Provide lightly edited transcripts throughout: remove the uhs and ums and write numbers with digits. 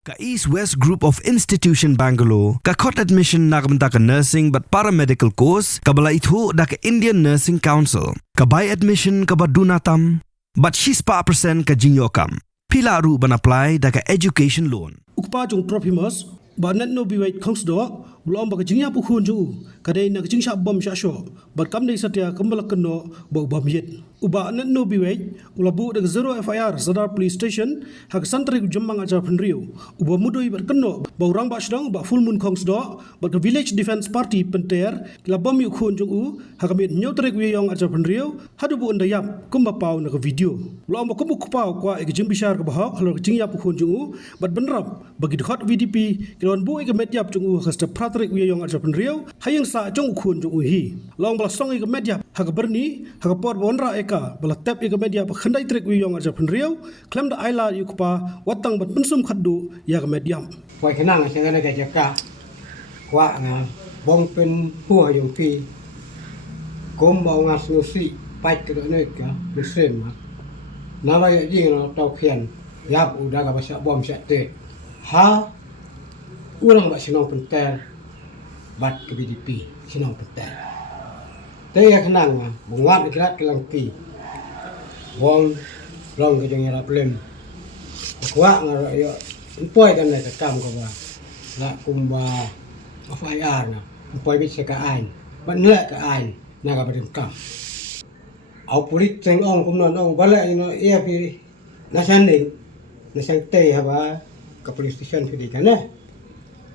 Ka East West Group of Institution Bangalore, ka khot admission na kabanta ka nursing but paramedical course, ka bala itho da ka Indian Nursing Council, ka buy admission ka badunatam, but she's pa percent ka jinyokam. Pila ru ban apply da ka education loan. Ukpa jong propimus, ba net no biwait kongs do, belum ba ka jingya pu khun ju, ka dai na jing sha bom sha sho, but kam dai satya kambal kno ba bom yet. Uba net no biwait, ulabu da zero FIR Zadar Police Station, hak santri jemmang aja penrio. Uba mudoi ber kno ba urang ba shdang ba full moon kongs do, but the Village Defence Party penter, la bom yu khun jung u, hak mit nyotrek wi yong aja penrio, hadu bu ndayap kumba pau na ka video. Belum ba kubu kupau kwa ek jing bishar ka ba halo jingya pu khun jung u, but benrap bagi khot VDP kilon bu ek met yap jung u khasta pratrek wi yong aja penrio, hayang sa jung khun jung u hi. Long bala song ek met yap hak berni, hak por bonra eka bala tap ek met yap khandai trek wi yong aja penrio, klem da aila yukpa watang bat pensum khaddu ya ka met yap. ไว้ขนั่งเช่นนั้นก็จะกะว่านะบงเป็นหัวอยู่ปีกรมเอางานสุสิไปกระโดดเนี่ยก็เป็นเส้นมาน้ำอะไรยิ่งเราเตาเขียนยับอุดากับภาษาบอมเสตฮะอุรังบัชนองเป็นแต่บัตรกับ BDP ชนองเป็นแต่ยังขนั่งมาบงวัดในกระกำลังปีวงลองก็จะยังรับเล่มว่าอะไรป่วยกันในกรรมก็ว่าละกุมว่าไฟอาร์นะป่วยวิชาการมันเนื้อกับอายน่ากับเป็นกรรมเอาปุริเซงอ่องกุมนอนอ่องบาละเนาะเอฟนักชันเองนักชันเตะฮะว่ากับ police station พอดีกันนะ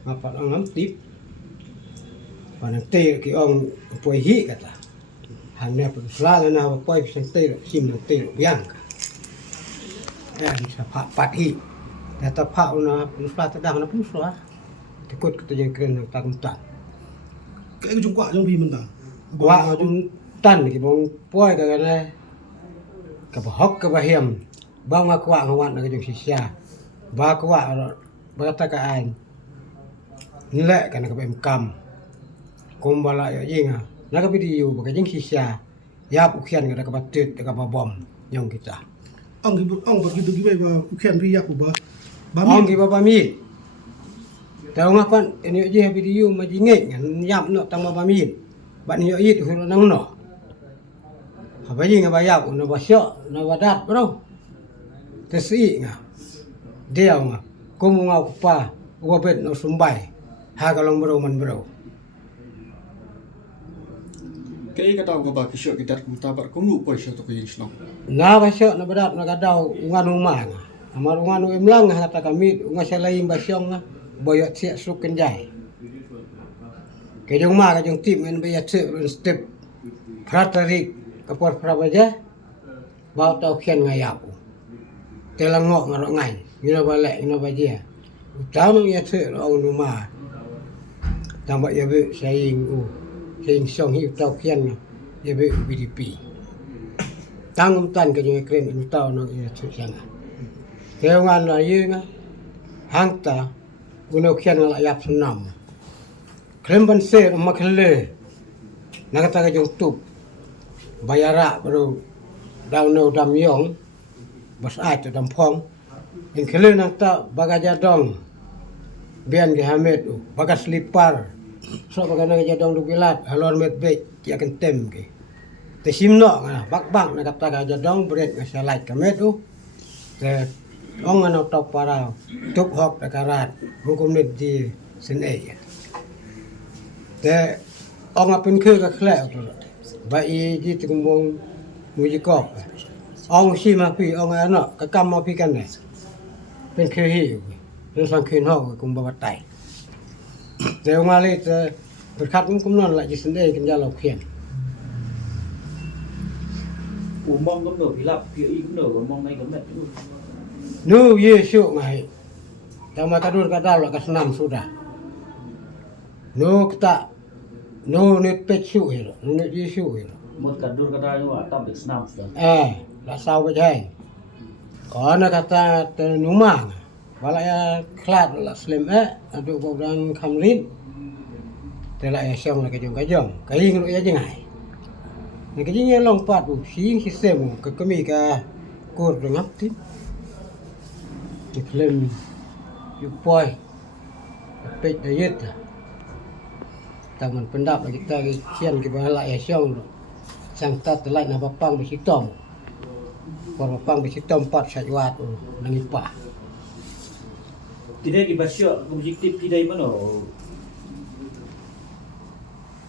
มาปัดอ่องน้ำติ๊บปัดน้ำเตะกี่อ่องป่วยหิกันละหันเนี่ยเป็นฟลาแล้วนะว่าป่วยชันเตะชิมน้ำเตะยังกันแต่สภาพปัดหิแต่ถ้าพระนะเป็นฟลาตะดังนะพุ่งสวะที่กดก็จะยังเกรงตากุมตัน Ka ek jong kwa jong pi mentang. ว่าเอาจนตันกี่บงป่วยกันเลยกับฮอกกับเฮียมบางมากว่าของวันก็จงเสียบางก็ว่าบางตะกายนี่แหละกันก็เป็นกรรมกรมบาลายยิ่งอ่ะแล้วก็ไปดีอยู่ก็ยิ่งเสียยาบุเขียนก็ก็บัดติดก็บอมยองกิจ Ong ba gitu gibai ba ukhen pi yak ba. Ba ออง mi กี่บามีแต่ว่าก่อนอันนี้ยี่วิดีโอมาจิงเงี้ยยับเนาะตั้งบามีบัดนี้ยี่หัวนั่งเนาะหาไปยิงไปยับเนาะบ่เชื่อเนาะบ่ดัดบ่แต่สิงะเดียวงะกุมงเอาป่าว่าเป็นเนาะสมบัยหากลงบ่มันบ่ Kaya kata ko ba kisyo kita mutabar kung lupa siya to kayin silang. นาบ่เชื่อเนาะบ่ดัดเนาะก็ดาวงานมาamar nganu imlang hata kami ngasalai basyong boyot sia suken jai ke jong ma ka jong tim en bayat se step pratarik kapor prabaja bau tau khian ngayap telang ngok ngaro ngai ngino bale ngino baja tau no ya se ong nu ma tambah ya be saying saying song hi tau khian ya be BDP tangum tan ka jong kren nu tau no ya se sana theo ngàn là như hang ta uno khian la yap sunam krem ban se makhale nagata ka jong tup bayara baru daw no dam yong bas ai to dam phong in khale nang ta bagaja dong bian ge hamet bagas lipar so bagana ge dong du bilat halor met be ya kan tem ge te simno bak bak nagata ka dong bret nga salait ka met te ông anh tộc para chụp học tại karat hukum net di sini te ông apin khơi ka khleo tu bai di tikumbong mujikop ông si ma pi ông anh ka kam ma pi kan ne pen khơi hi nên sang khơi ho kum ba tai te ông ale te berkat kum non lại di sini kan ja lo khien mong có nửa thì lập kia y cũng nửa còn mong nay có mệt Nu Yesus ngai. Tama tadur kadal ka senam sudah. Nu kita nu net pechu hero, net Yesus hero. một cả đôi cả đai nhưng mà tạm được năm rồi Là sao vậy hay? Có nó kata tenuma. Balaya klat la slim adu orang kamrin. Telak yang la kajong. Kai ngelu ya jengai. Ni kajing long pat bu sing sistem ka kami ka kur ngap ti. Diklaim Jupoi. Pek dayet. Taman pendap kita kian ke bala ya syong. Sang tat telai na papang bisitom. Por papang bisitom 4 sajwat nangipah. Tidak kibasyo objektif tidak mana?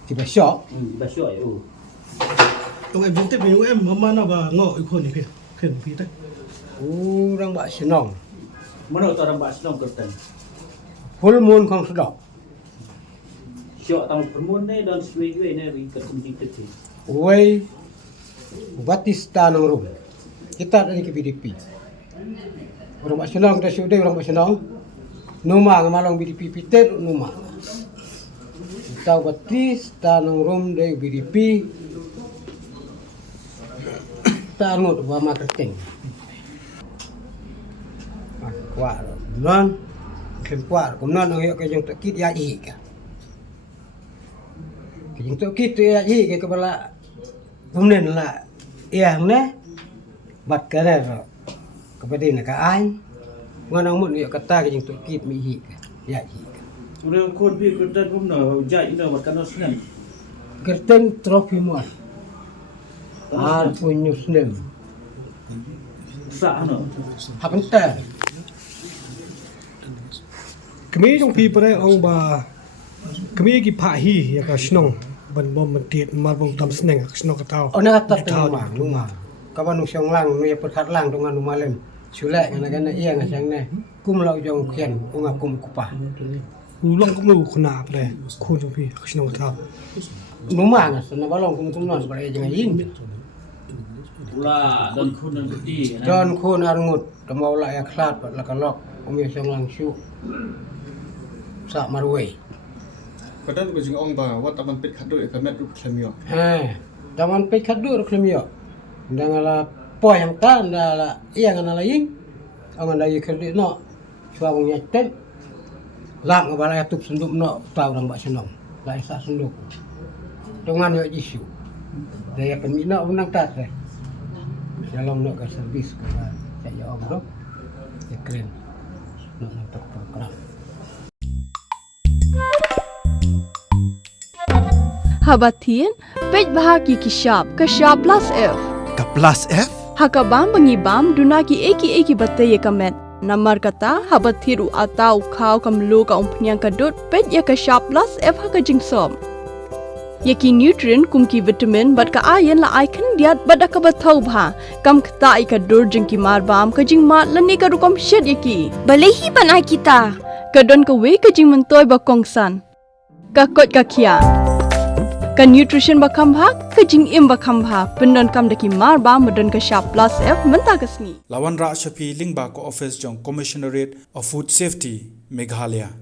Tiba syok. Kibasyo ayo. Tong em jung te bi em mana ba ngo ikon ni phe khen pi te Orang bak senang. Mana orang bak senang kertan. Full moon kong sedok. Syok tamu permun ni dan suwe-suwe ni ringkat objektif ni. Wei Batista nang rum. Kita dari ke PDP. Orang bak senang kita sudah orang bak senang. Numa ngamalong PDP piter numa. Kita Batista nang rum dari PDP. Ta ngot wa marketing. Kuat non kuat kemudian orang yang kejung tak kit ya i ka. Kejung tak kit ya i ke kepala kemudian lah yang ne bat kare kepada nak ai ngan mun yo kata kejung tak kit mi hi ka ya i ka. Orang kon pi kertan pun na jai na makan senang. Kerteng trofi mo. Punyo snem. Sah no. Hapentar. kami jong pi pare ong ba kami ki pha hi ya ka snong ban bom man tiet mar bong tam sneng snong ka tao Ona kata numa. Kawan usyong lang nu ya perkat lang dengan numalem. Sulek kana iya ngasang ne. Kum lau jong kian unga kum kupah. ulang kum lu khuna pare khu jong pi snong ka tao Numa ngas na balong kum non pare jangan yin. Pula dan kun dan gede. John kun arngut kemau la ya klat la kalok umi usyong lang syu. Sa marwe. Kadang tu jeng ong ba wat taman pet khadoi ka met ru klemio. Taman pe kadur klemio. Ndangala po yang ta ndala iya ngana laing. Angan lagi kerdi no. Suang nyeten. Lam ngabala tup sunduk no tau orang bak senong. La isa sunduk. Dengan yo isu. Daya pemina unang tat deh. Dalam no ka servis ka saya om do. Ya keren. No untuk program. Habatin, pej bahagi kishap, kashap plus F. Ka plus F? Hakabam bangibam dunaki eki batay kamet. Namar kata habathiru atau kau kamlu ka umpnyang kadut pej ya kashap plus F haka jingsom. Yaki nutrient kumki vitamin bat ka ayan la aikan diat bada ka bathau bha. Kam kata ika dur jingki marbam ka jingmat lani ka rukom shed yaki. Balehi banai kita. Kadon ka we ka jing mentoy bakongsan. Kakot kakia. Ka nutrition bakam bha ka jing im bakam bha pendon kam daki marba medon ka sharp plus F menta kasni Lawan Ra Shafi Lingba ko office jong Commissionerate of Food Safety Meghalaya